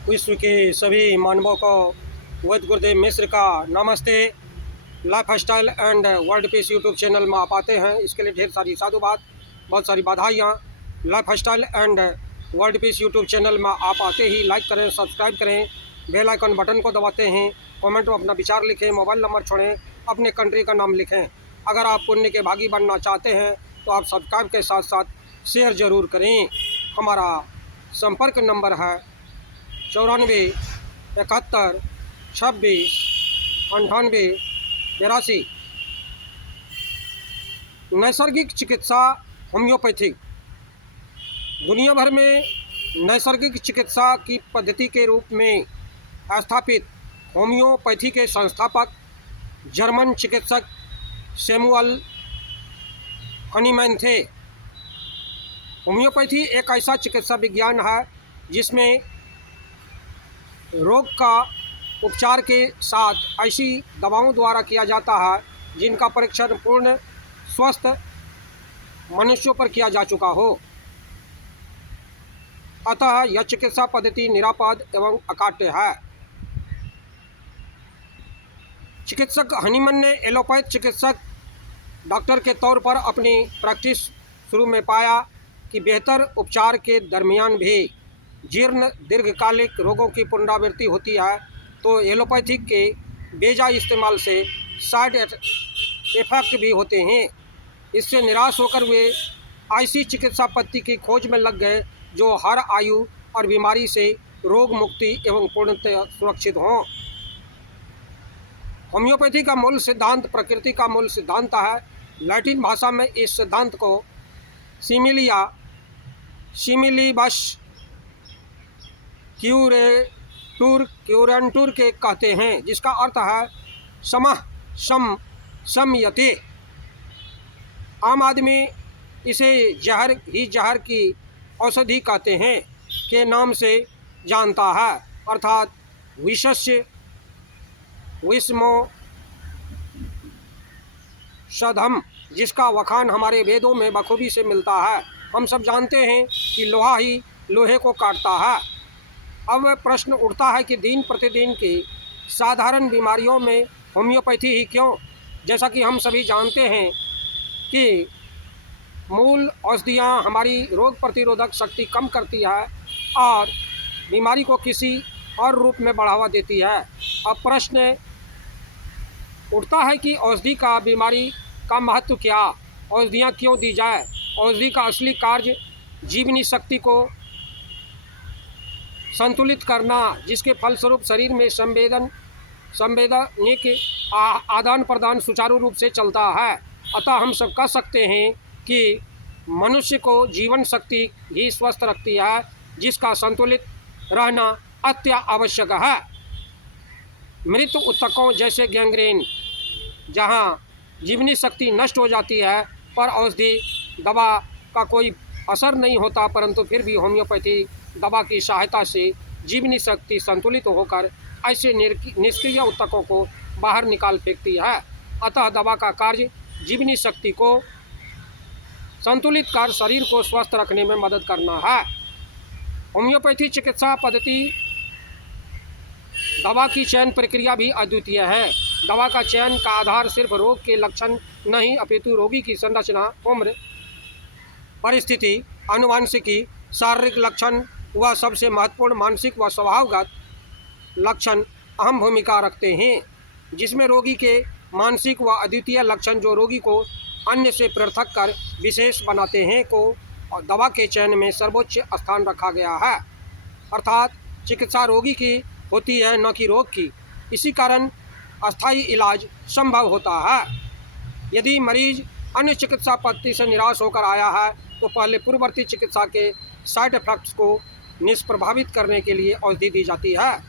विश्व के सभी मानवों को वैद्य गुरुदेव मिश्र का नमस्ते। Life style and world peace YouTube channel में आप आते हैं, इसके लिए ढेर सारी साधुवाद, बहुत सारी बधाइयाँ। Life style and world peace YouTube channel में आप आते ही लाइक करें, सब्सक्राइब करें, बेल आइकन बटन को दबाते हैं, कमेंट में अपना विचार लिखें, मोबाइल नंबर छोड़ें, अपने कंट्री का नाम लिखें। अगर आप पुण्य के भागी बनना चाहते हैं तो आप सब्सक्राइब के साथ साथ शेयर ज़रूर करें। हमारा संपर्क नंबर है 94 71 26 98 82। नैसर्गिक चिकित्सा होम्योपैथिक दुनिया भर में नैसर्गिक चिकित्सा की पद्धति के रूप में स्थापित होम्योपैथी के संस्थापक जर्मन चिकित्सक सैमुअल हनीमैन थे। होम्योपैथी एक ऐसा चिकित्सा विज्ञान है जिसमें रोग का उपचार के साथ ऐसी दवाओं द्वारा किया जाता है जिनका परीक्षण पूर्ण स्वस्थ मनुष्यों पर किया जा चुका हो। अतः यह चिकित्सा पद्धति निरापद एवं अकाट्य है। चिकित्सक हनीमैन ने एलोपैथ चिकित्सक डॉक्टर के तौर पर अपनी प्रैक्टिस शुरू में पाया कि बेहतर उपचार के दरमियान भी जीर्ण दीर्घकालिक रोगों की पुनरावृत्ति होती है, तो एलोपैथिक के बेजा इस्तेमाल से साइड इफेक्ट भी होते हैं। इससे निराश होकर वे ऐसी चिकित्सा पद्धति की खोज में लग गए जो हर आयु और बीमारी से रोग मुक्ति एवं पूर्णतः सुरक्षित हों। होम्योपैथी का मूल सिद्धांत प्रकृति का मूल सिद्धांत है। लैटिन भाषा में इस सिद्धांत को सिमिलीबस क्यूरेंटूर के कहते हैं, जिसका अर्थ है समः सम समयते। आम आदमी इसे जहर की औषधि कहते हैं के नाम से जानता है, अर्थात विषस्य विषमौषधम, जिसका वखान हमारे वेदों में बखूबी से मिलता है। हम सब जानते हैं कि लोहा ही लोहे को काटता है। अब प्रश्न उठता है कि दिन प्रतिदिन की साधारण बीमारियों में होम्योपैथी ही क्यों? जैसा कि हम सभी जानते हैं कि मूल औषधियाँ हमारी रोग प्रतिरोधक शक्ति कम करती है और बीमारी को किसी और रूप में बढ़ावा देती है। अब प्रश्न उठता है कि औषधि का बीमारी का महत्व क्या, औषधियाँ क्यों दी जाए? औषधि का असली कार्य जीवनी शक्ति को संतुलित करना, जिसके फलस्वरूप शरीर में संवेदनिक आदान प्रदान सुचारू रूप से चलता है। अतः हम सब कह सकते हैं कि मनुष्य को जीवन शक्ति ही स्वस्थ रखती है, जिसका संतुलित रहना अत्यावश्यक है। मृत ऊतकों जैसे गैंग्रीन, जहाँ जीवनी शक्ति नष्ट हो जाती है पर औषधि दवा का कोई असर नहीं होता, परंतु फिर भी होम्योपैथी दवा की सहायता से जीवनी शक्ति संतुलित होकर ऐसे निष्क्रिय ऊतकों को बाहर निकाल फेंकती है। अतः दवा का कार्य जीवनी शक्ति को संतुलित कर शरीर को स्वस्थ रखने में मदद करना है। होम्योपैथी चिकित्सा पद्धति दवा की चयन प्रक्रिया भी अद्वितीय है। दवा का चयन का आधार सिर्फ रोग के लक्षण नहीं, अपितु रोगी की संरचना, उम्र, परिस्थिति, आनुवांशिकी, शारीरिक लक्षण व सबसे महत्वपूर्ण मानसिक व स्वभावगत लक्षण अहम भूमिका रखते हैं, जिसमें रोगी के मानसिक व अद्वितीय लक्षण जो रोगी को अन्य से पृथक कर विशेष बनाते हैं को दवा के चयन में सर्वोच्च स्थान रखा गया है। अर्थात चिकित्सा रोगी की होती है, न कि रोग की। इसी कारण अस्थायी इलाज संभव होता है। यदि मरीज अन्य चिकित्सा पद्धति से निराश होकर आया है तो पहले पूर्ववर्ती चिकित्सा के साइड इफेक्ट्स को निष्प्रभावित करने के लिए औषधि दी जाती है।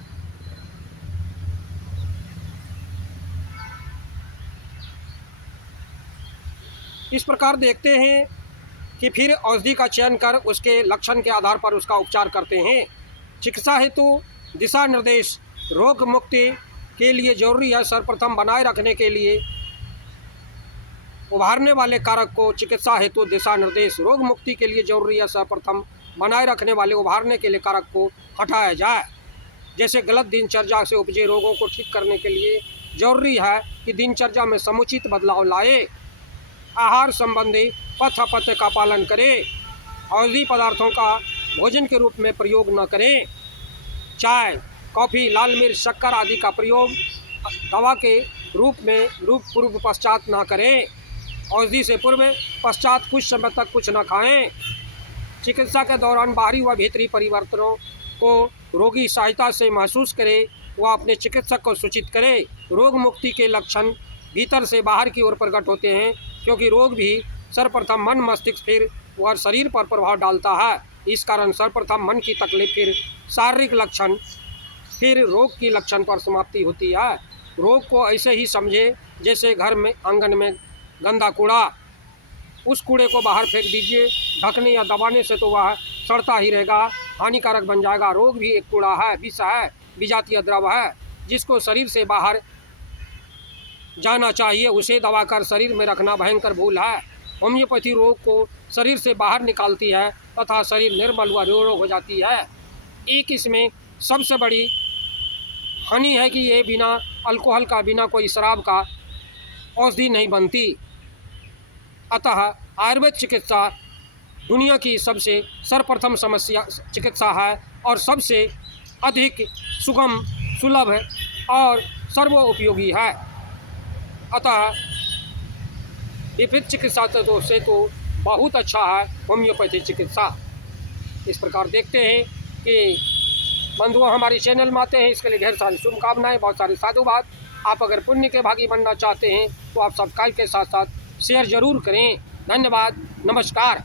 इस प्रकार देखते हैं कि फिर औषधि का चयन कर उसके लक्षण के आधार पर उसका उपचार करते हैं। चिकित्सा हेतु दिशा निर्देश रोग मुक्ति के लिए जरूरी है। सर्वप्रथम बनाए रखने के लिए उभारने वाले कारक को चिकित्सा हेतु दिशा निर्देश रोग मुक्ति के लिए जरूरी है। सर्वप्रथम बनाए रखने वाले उभारने के लिए कारक को हटाया जाए। जैसे गलत दिनचर्या से उपजे रोगों को ठीक करने के लिए जरूरी है कि दिनचर्या में समुचित बदलाव लाए, आहार संबंधी पथ्य का पालन करें, औषधि पदार्थों का भोजन के रूप में प्रयोग न करें, चाय, कॉफ़ी, लाल मिर्च, शक्कर आदि का प्रयोग दवा के रूप में पूर्व पश्चात ना करें, औषधि से पूर्व पश्चात कुछ समय तक कुछ न खाएं। चिकित्सा के दौरान बाहरी व भीतरी परिवर्तनों को रोगी सहायता से महसूस करे व अपने चिकित्सक को सूचित करे। रोग मुक्ति के लक्षण भीतर से बाहर की ओर प्रकट होते हैं, क्योंकि रोग भी सर्वप्रथम मन, मस्तिष्क फिर वह शरीर पर प्रभाव डालता है। इस कारण सर्वप्रथम मन की तकलीफ, फिर शारीरिक लक्षण, फिर रोग की लक्षण पर समाप्ति होती है। रोग को ऐसे ही समझे जैसे घर में आंगन में गंदा कूड़ा, उस कूड़े को बाहर फेंक दीजिए। ढकने या दबाने से तो वह सड़ता ही रहेगा, हानिकारक बन जाएगा। रोग भी एक कूड़ा है, विष है, विजातीय द्रव है, जिसको शरीर से बाहर जाना चाहिए। उसे दबाकर शरीर में रखना भयंकर भूल है। होम्योपैथी रोग को शरीर से बाहर निकालती है तथा शरीर निर्मल व निरोग हो जाती है। एक इसमें सबसे बड़ी हानि है कि ये बिना अल्कोहल का, बिना कोई शराब का औषधि नहीं बनती। अतः आयुर्वेद चिकित्सा दुनिया की सबसे सर्वप्रथम चिकित्सा है और सबसे अधिक सुगम, सुलभ और सर्वोपयोगी है। अतः विपरीत चिकित्सा से तो बहुत अच्छा है होम्योपैथी चिकित्सा। इस प्रकार देखते हैं कि बंधुओं हमारे चैनल में आते हैं, इसके लिए ढेर सारी शुभकामनाएं, बहुत सारे साधुवाद। आप अगर पुण्य के भागी बनना चाहते हैं तो आप सब्सक्राइब के साथ साथ शेयर जरूर करें। धन्यवाद, नमस्कार।